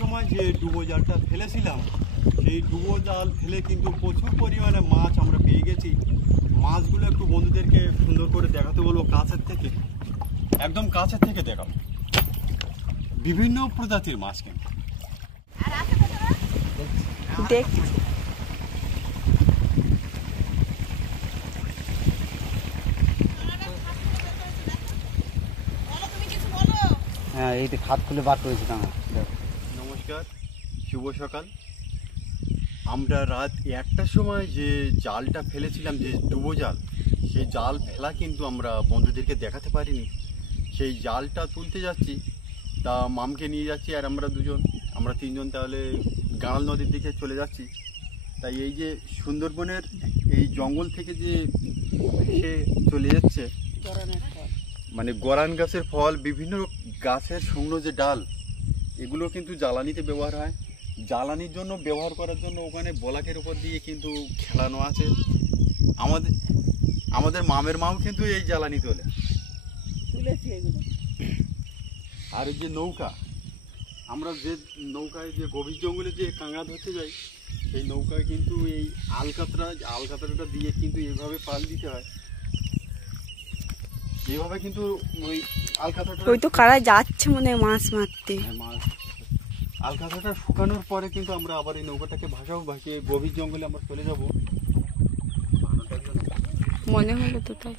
সময় যে ডুবো জালটা ফেলেছিলাম, সেই ডুবো জাল ফেলে কিন্তু প্রচুর পরিমাণে মাছ আমরা পেয়ে গেছি। মাছগুলো একটু বন্ধুদেরকে সুন্দর করে দেখাতে বলবো, কাছের থেকে, একদম কাছের থেকে দেখাবো। বিভিন্ন প্রজাতির মাছ কিন্তু হ্যাঁ, এই খাত খুলে বার করেছি। নমস্কার, শুভ সকাল। আমরা রাত 1টার সময় যে জালটা ফেলেছিলাম, যে ডুবো জাল, সেই জাল ফেলা কিন্তু আমরা বন্ধুদেরকে দেখাতে পারিনি। সেই জালটা তুলতে যাচ্ছি, তা মামকে নিয়ে যাচ্ছি, আর আমরা তিনজন তাহলে গাঁড়াল নদীর দিকে চলে যাচ্ছি। তাই এই যে সুন্দরবনের এই জঙ্গল থেকে যে ভেসে চলে যাচ্ছে, মানে গরান গাছের ফল, বিভিন্ন গাছের শুকনো যে ডাল, এগুলো কিন্তু জ্বালানিতে ব্যবহার হয়। জ্বালানির জন্য ব্যবহার করার জন্য ওখানে বলাকের উপর দিয়ে কিন্তু খেলানো আছে। আমাদের মামের মাও কিন্তু এই জ্বালানি তুলেছে এগুলো। আর এই যে নৌকা, আমরা যে নৌকায় যে গভীর জঙ্গলে যে কাঁঙা ধরতে যাই, সেই নৌকায় কিন্তু এই আলকাতরাটা দিয়ে কিন্তু এইভাবে পাল দিতে হয়। এইভাবে কিন্তু ওই আলকাতরাটা, ওই তো কারা যাচ্ছে মনে হয় মাছ মারতে। আলকাতরাটা শুকানোর পরে কিন্তু আমরা আবার এই নৌকাটাকে ভাসিয়ে গভীর জঙ্গলে আমরা চলে যাব। মনে হলো তো তাই।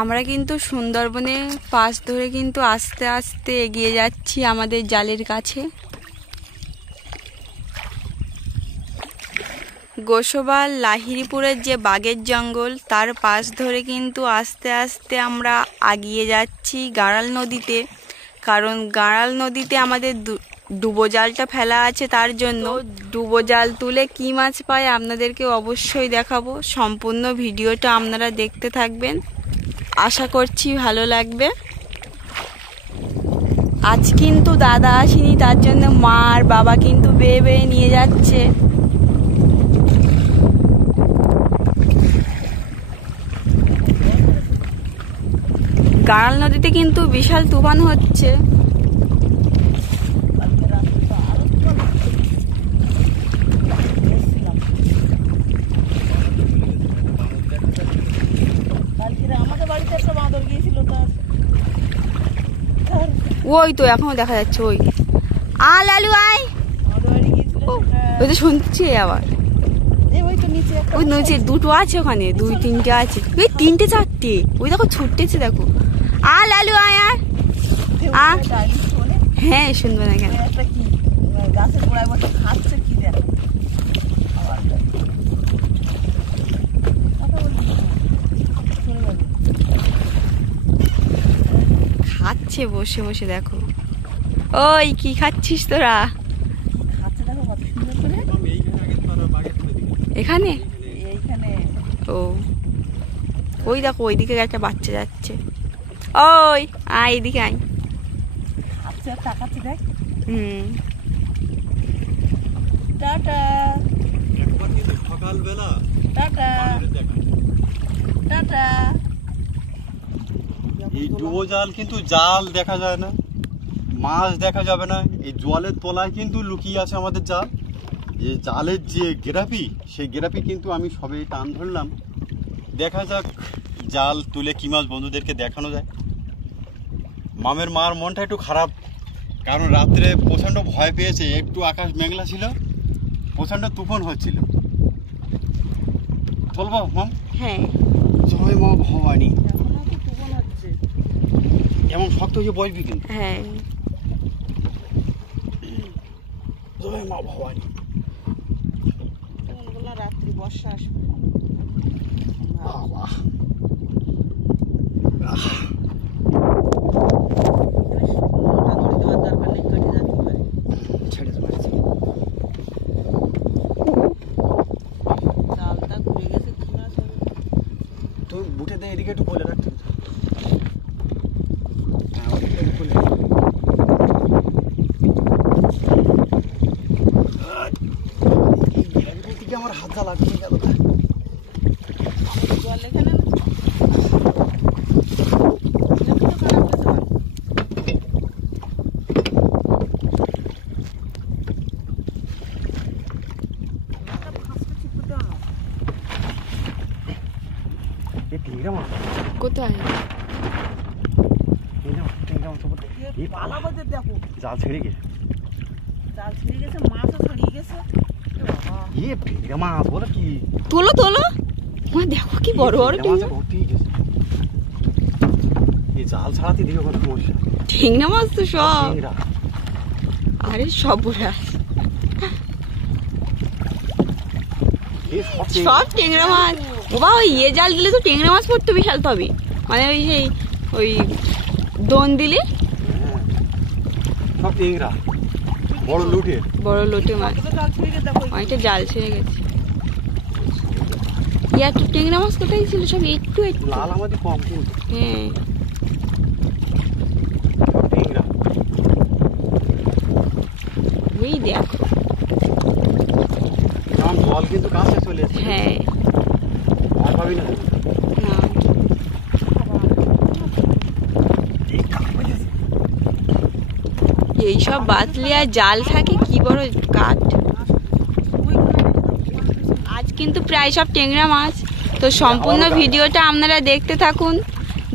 আমরা কিন্তু সুন্দরবনে পাশ ধরে কিন্তু আস্তে আস্তে এগিয়ে যাচ্ছি আমাদের জালের কাছে। গোসবাল লাহিড়িপুরের যে বাগের জঙ্গল, তার পাশ ধরে কিন্তু আস্তে আস্তে আমরা এগিয়ে যাচ্ছি গাড়াল নদীতে। কারণ গাড়াল নদীতে আমাদের ডুবো জালটা ফেলা আছে, তার জন্য ডুবো জাল তুলে কি মাছ পায় আপনাদেরকে অবশ্যই দেখাবো। সম্পূর্ণ ভিডিওটা আপনারা দেখতে থাকবেন, আশা করছি ভালো লাগবে। আজ কিন্তু দাদা আসেনি, তার জন্য মা আর বাবা কিন্তু বেয়ে বেয়ে নিয়ে যাচ্ছে। গাড়াল নদীতে কিন্তু বিশাল তুফান হচ্ছে। ওই তো এখনো দেখা যাচ্ছে, ওই লালু আয়, ওই তো শুনছি। আবার ওই নিচে দুটো আছে, ওখানে 2-3টে আছে, ওই 3-4টে, ওই দেখো ছুটতেছে, দেখো। লালু আয়, আর হ্যাঁ শুনবে না কেন। খাচ্ছে বসে বসে, দেখো। ওই কি খাচ্ছিস তোরা? এখানে ও, ওই দেখো ওইদিকে একটা বাচ্চা যাচ্ছে। ওই আয়, এদিকে আয়। টাটা। সকালবেলা টাটা টাটা। এই ডুবো জাল কিন্তু জাল দেখা যায় না, মাছ দেখা যাবে না। এই জলের তলায় কিন্তু লুকিয়ে আছে আমাদের জাল। যে জালের যে গেরাপি, সেই গেরাপি কিন্তু আমি সবে টান ধরলাম। দেখা যাক জাল তুলে কি মাছ বন্ধুদেরকে দেখানো যায়। মামের মার মনটা একটু খারাপ, কারণ রাত্রে প্রচণ্ড ভয় পেয়েছে। একটু আকাশ মেঘলা ছিল, প্রচণ্ড তুফান হচ্ছিল। চলবো মাম? হ্যাঁ। জয় মা ভবানী। এমন শক্ত হয়ে বসবি কিন্তু। হ্যাঁ। জয় মা ভবানী। রাত্রি বর্ষা আসবে। বুটে দিয়ে এদিকে একটু বলে রাখতে। আমার হাত জ্বালা লাগবে গেল। জল এখানে পালাবাদের দেখো জাল ছেড়ে গেছে। জাল ছিঁড়ে গেছে, মাছও ছড়িয়ে গেছে। এ বাবা, ইয়ে ভেড়া মাছ বলে কি? তোলো তোলো, মা দেখো কি বড় বড় ভেড়া মাছে ভর্তি হয়ে গেছে। এই জাল ছাড়াতে দিকে কোনো সমস্যা। ঠেংনা মাছ তো সব। ট্যাংরা। আরে সব বড়া, এই সব সব টেংরা মাছ। বাবা ওই ইয়ে জাল দিলে তো টেংরা মাছ পড়তে বিশাল পাবি, মানে ওই সেই ওই দোন দিলে হ্যাঁ, সব ট্যাংরা, বড় লুটের। বড় লোটে মাছ। কত জাল ছিঁড়ে গেছে দেখো। অনেকটা জাল ছেড়ে গেছে। একটু টেংরা মাছ কোথায় ছিল? সব একটু একটু। লাল আমাদের কম কিন্তু হ্যাঁ, সব ট্যাংরা। এই দেখো। কারণ জল কিন্তু কাছে চলে এসেছে। হ্যাঁ, আর পাবি না। না এই কাক বাজেছে। এইসব বাতলি আর জাল থাকে কি বড় কাঠ। আজ কিন্তু প্রায় সব টেংরা মাছ। তো সম্পূর্ণ ভিডিওটা আপনারা দেখতে থাকুন,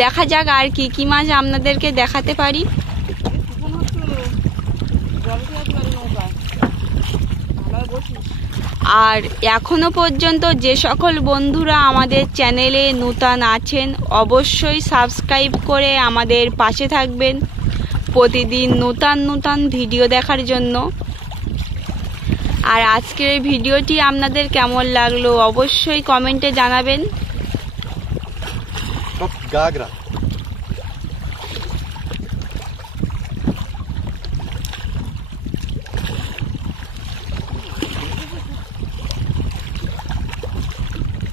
দেখা যাক আর কি কি মাছ আপনাদেরকে দেখাতে পারি। মনে হচ্ছে জল খেয়ে পারি নৌকায়। ভালো বসিস। আর এখনো পর্যন্ত যে সকল বন্ধুরা আমাদের চ্যানেলে নূতন আছেন অবশ্যই সাবস্ক্রাইব করে আমাদের পাশে থাকবেন প্রতিদিন নূতন নূতন ভিডিও দেখার জন্য। আর আজকের এই ভিডিওটি আপনাদের কেমন লাগলো অবশ্যই কমেন্টে জানাবেন। সব গাগরা।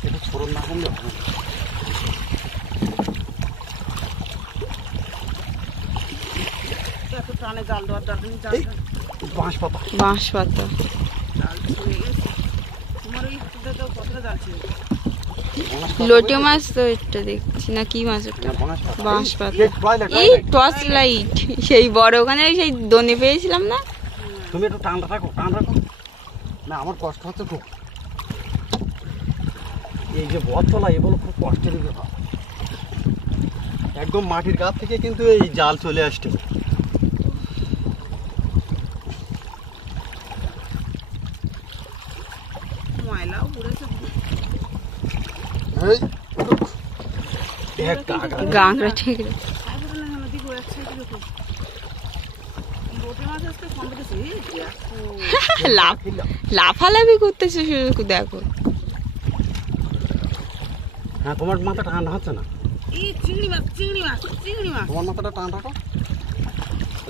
এটা ছোট না কমলে হবে না। এত টানে জাল দেওয়ার দরকার নেই, জাল এই বাঁশ পাতা। বাঁশ পাতা, জাল ছিঁড়ে গেছে। তোমার ওই কতটা জাল ছিঁড়ে গেছে? বাঁশ পাতা লোটে মাছ তো এটা দেখছি না, কি মাছ ওটা? না, বাঁশ পাতা। বাঁশ পাতা। এই টয়লেট, এই টয়লেট। টর্চ লাইট, সেই বড় ওখানে সেই দনে পেয়েছিলাম না। তুমি একটু টান রাখো, টান রাখো। না আমার কষ্ট হচ্ছে খুব। এই যে বদ তোলা এগুলো খুব কষ্টের ব্যাপার। একদম মাটির গাছ থেকে কিন্তু এই জাল চলে আসছে। ময়লাও পড়েছে। এই এক গাগরা। গাংরা ঠিক রে। খাই বলে না নদী গো এক সাইড দেখো। লোটে মাছ আজকে কম বেড়েছে। এই দেখো। লাফালাফি করতেছে শুধু দেখো। হ্যাঁ তোমার মাথা ঠান্ডা হচ্ছে না। এই চিংড়ি মাছ, চিংড়ি মাছ, চিংড়ি মাছ। তোমার মাথাটা টান রাখো,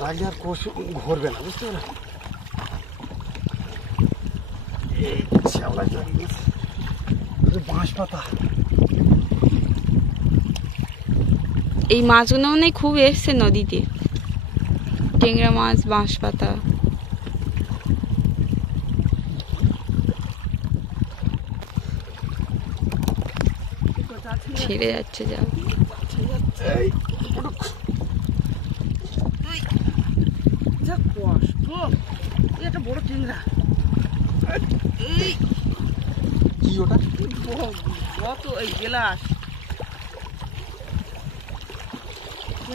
রাখলে আর কোষ ঘুরবে না, বুঝতে পারলে? এই শ্যাওলা জড়িয়ে গেছে। এই বাঁশ পাতা। এই মাছগুলো মানে খুব এসছে নদীতে, টেংরা মাছ, বাঁশ পাতা। জাল ছিঁড়ে ছেড়ে যাচ্ছে যা। এই যা কষ্ট। এই একটা বড় টেংরা। এই কি ওটা? কত এই গেলাস।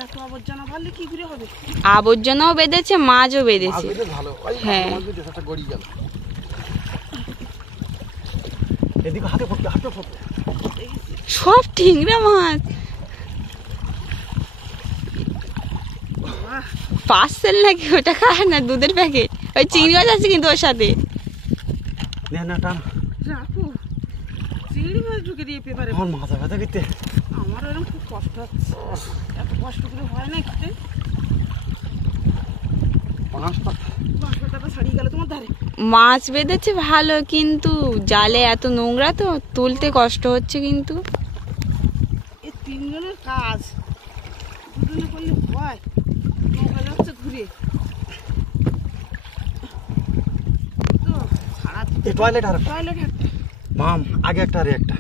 এত আবর্জনা ভাবলে কি করে হবে? আবর্জনাও বেঁধেছে, মাছও মাছ বেঁধেছে। বেঁধে ভালো। ওই হ্যাঁ। মাছ বেঁধে একটা গড়িয়ে গেল। এদিকে হাতে পড়তে, হাতে পড়তে। সব টেংরা মাছ। বাহ, পার্সেল নাকি ওটা? খায় না, দুধের প্যাকেট। ওই চিংড়ি মাছ আছে কিন্তু ওর সাথে। না না টান। রাখো। চিংড়ি মাছ ঢুকে দিয়ে পেপারে। আমার মাথা ব্যথা করতে। আমার এরকম খুব কষ্ট হচ্ছে। এত কষ্ট করে হয় না খেতে। বাঁশ পাতা। বাঁশপাতাটা ছাড়িয়ে গেল তোমার ধারে। মাছ বেঁধেছে ভালো, কিন্তু জালে এত নোংরা তো তুলতে কষ্ট হচ্ছে। কিন্তু এই তিনজনের কাজ দুজনে করলে হয়। নৌকা যাচ্ছে ঘুরে তো সারা এই টয়লেট আর টয়লেট একটা মাম আগে একটা আর একটা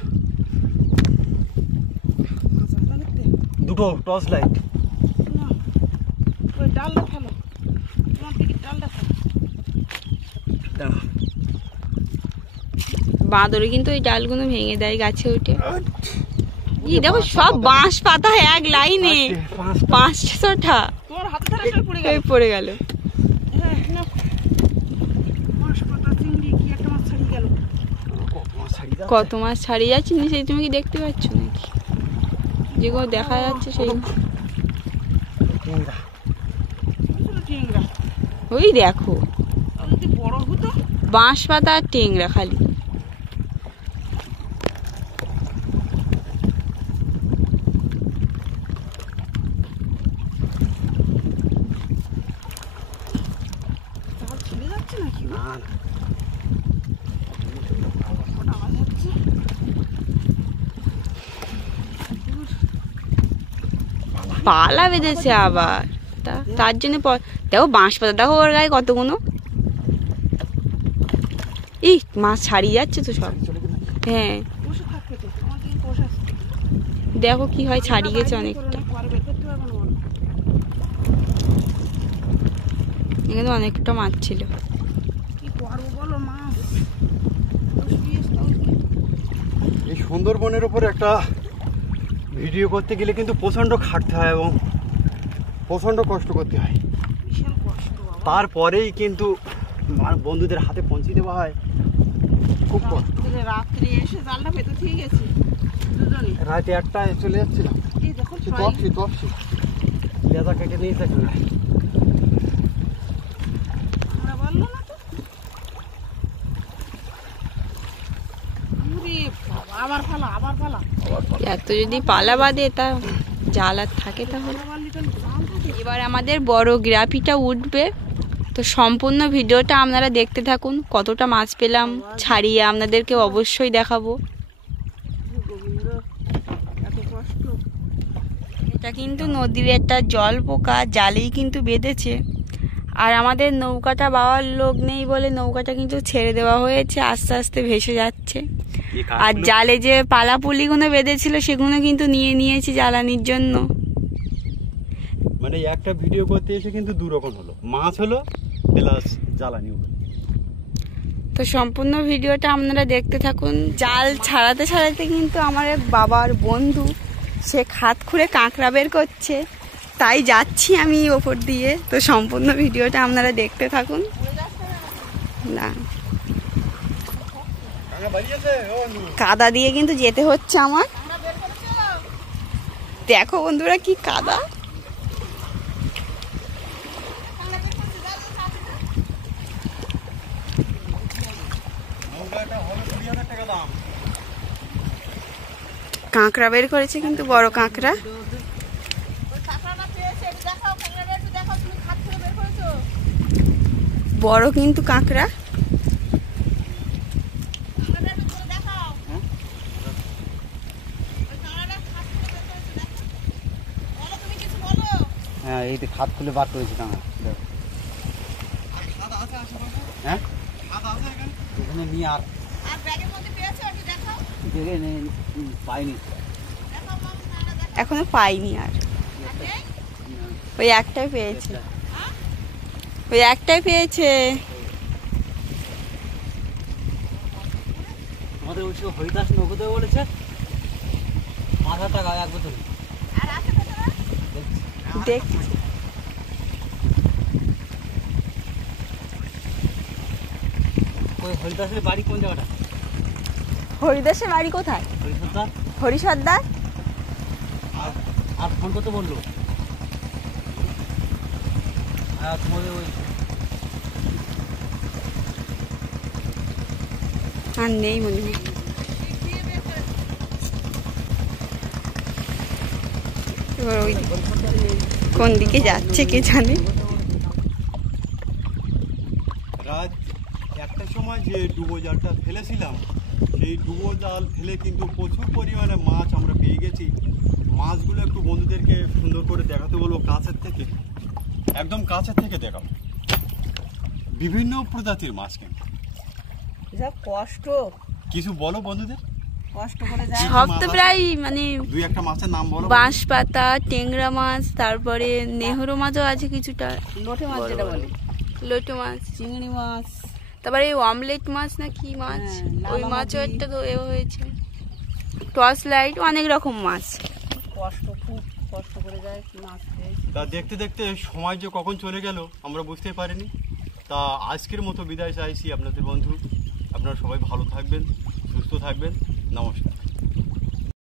কাঁচা দেখতে দুটো টর্চ লাইট। না ওই ডালটা ফেলো, তোমার দিকে ডালটা ফেলো। বাঁদরে কিন্তু ওই ডালগুলো ভেঙে দেয় গাছে উঠে। এই দেখো সব বাঁশ পাতা এক লাইনে, 500টা। তোমার হাতে পড়ে গেল। এই পড়ে গেল। হ্যাঁ না মাছ পাতা চিংড়ি কি একটা মাছ ছাড়িয়ে গেল। কত মাছ ছাড়িয়ে যাচ্ছে নিশ্চয়ই, তুমি কি দেখতে পাচ্ছ নাকি? যেগুলো দেখা যাচ্ছে সেই ছোট ছোট টেংরা। ওই দেখো যদি বড় হতো বাঁশ পাতা আর টেংরা খালি। জাল ছেড়ে যাচ্ছে নাকি? না না ওটা আওয়াজ হচ্ছে। পালা বেঁধেছে আবার, তার জন্য দেখো বাঁশ পাতা, দেখো ওর গায়ে কতগুলো। ই মাছ ছাড়িয়ে যাচ্ছে তো সব। হ্যাঁ বসে থাকবে তো আমার দিকে বসে আছে। দেখো কি হয়, ছাড়িয়ে গেছে অনেকটা। পরে বের করতে পারবো না বলো। এখানে অনেকটা মাছ ছিল। কি করবো বলো মাছ শুয়ে আসতে। এই সুন্দরবনের উপর একটা ভিডিও করতে গেলে কিন্তু প্রচণ্ড খাটতে হয় এবং প্রচণ্ড কষ্ট করতে হয়। বিশাল কষ্ট বাবা। তারপরেই কিন্তু আমার বন্ধুদের হাতে পৌঁছে দেওয়া হয়। খুব কষ্ট। রাত্রে এসে জালটা পেতে ঠিক গেছে দুজনে। রাতে একটায় চলে যাচ্ছিলাম, এই দেখো তপসি তপসি লেদা কেটে নিয়েছে একটা। আমরা বললো না তো। ওরে বাবা, আবার ফালা আবার ফালা। এত যদি পালা বাঁধে তা জাল আর থাকে তাহলে। আবার লিটল জাল থাকে। এবার আমাদের বড় গ্রাফিটা উঠবে, তো সম্পূর্ণ ভিডিওটা আপনারা দেখতে থাকুন। কতটা মাছ পেলাম ছাড়িয়ে আপনাদেরকে অবশ্যই দেখাবো। গোবিন্দ এত কষ্ট। এটা কিন্তু নদীর একটা জল পোকা, জালেই কিন্তু বেঁধেছে। আর আমাদের নৌকাটা বাবার লোক নেই বলে নৌকাটা কিন্তু ছেড়ে দেওয়া হয়েছে, আস্তে আস্তে ভেসে যাচ্ছে। আর জালে যে পালাপুলিগুলো বেঁধেছিল সেগুলো কিন্তু নিয়ে নিয়েছি জ্বালানির জন্য। মানে একটা ভিডিও করতে এসে কিন্তু দু রকম হলো, মাছ হলো প্লাস জ্বালানি হলো। তো সম্পূর্ণ ভিডিওটা আপনারা দেখতে থাকুন। জাল ছাড়াতে ছাড়াতে কিন্তু আমার এক বাবার বন্ধু সে খাত খুঁড়ে কাঁকড়া বের করছে, তাই যাচ্ছি আমি ওপর দিয়ে। তো সম্পূর্ণ ভিডিওটা আপনারা দেখতে থাকুন। না কাদা দিয়ে কিন্তু যেতে হচ্ছে আমার। দেখো বন্ধুরা কি কাদা। কাঁকড়া বের করেছে কিন্তু বড় কাঁকড়া। বড় কিন্তু কাঁকড়া। হ্যাঁ এই খাত খুলে বার করেছিলাম। হ্যাঁ এখানে নিয়ে আর দেখে পাইনি, এখনো পাইনি আর। ওই একটাই পেয়েছে, ওই একটাই পেয়েছে। আমাদের ওই হরিদাস নগদে বলেছে ৫,০০০ টাকা এক বছর। দেখছি ওই হরিদাসের বাড়ি কোন জায়গাটা? হরিদাসের বাড়ি কোথায়? হরিদাস হরিসর্দার। আর ফোন করতে বললো। আর তোমাদের ওই আর নেই মনে হয়। এবার ওই কোন দিকে যাচ্ছে কে জানে। রাত একটা সময় যে ডুবো জালটা ফেলেছিলাম, সেই ডুবো জাল ফেলে কিন্তু প্রচুর পরিমাণে মাছ আমরা পেয়ে গেছি। মাছগুলো একটু বন্ধুদেরকে সুন্দর করে দেখাতে বলবো, কাছের থেকে, একদম কাছের থেকে দেখাবো। বিভিন্ন প্রজাতির মাছ কিন্তু। যা কষ্ট, কিছু বলো বন্ধুদের। কষ্ট করে যায়। সব তো প্রায় মানে দুই একটা মাছের নাম বলো। বাঁশ পাতা, টেংরা মাছ, তারপরে নেহরু মাছও আছে কিছুটা, লোটে মাছ যেটা বলে, লোটে মাছ, চিংড়ি মাছ, তারপরে এই অমলেট মাছ না কি মাছ, হ্যাঁ, ওই লালা মাছও মাছ। একটা তো এ হয়েছে, টর্চ লাইট, অনেক রকম মাছ। কষ্ট খুব। কষ্ট করে যায় মাছ খেয়ে। তা দেখতে দেখতে সময় যে কখন চলে গেল আমরা বুঝতেই পারিনি। তা আজকের মতো বিদায় চাইছি আপনাদের বন্ধু। আপনারা সবাই ভালো থাকবেন, সুস্থ থাকবেন। নমস্কার।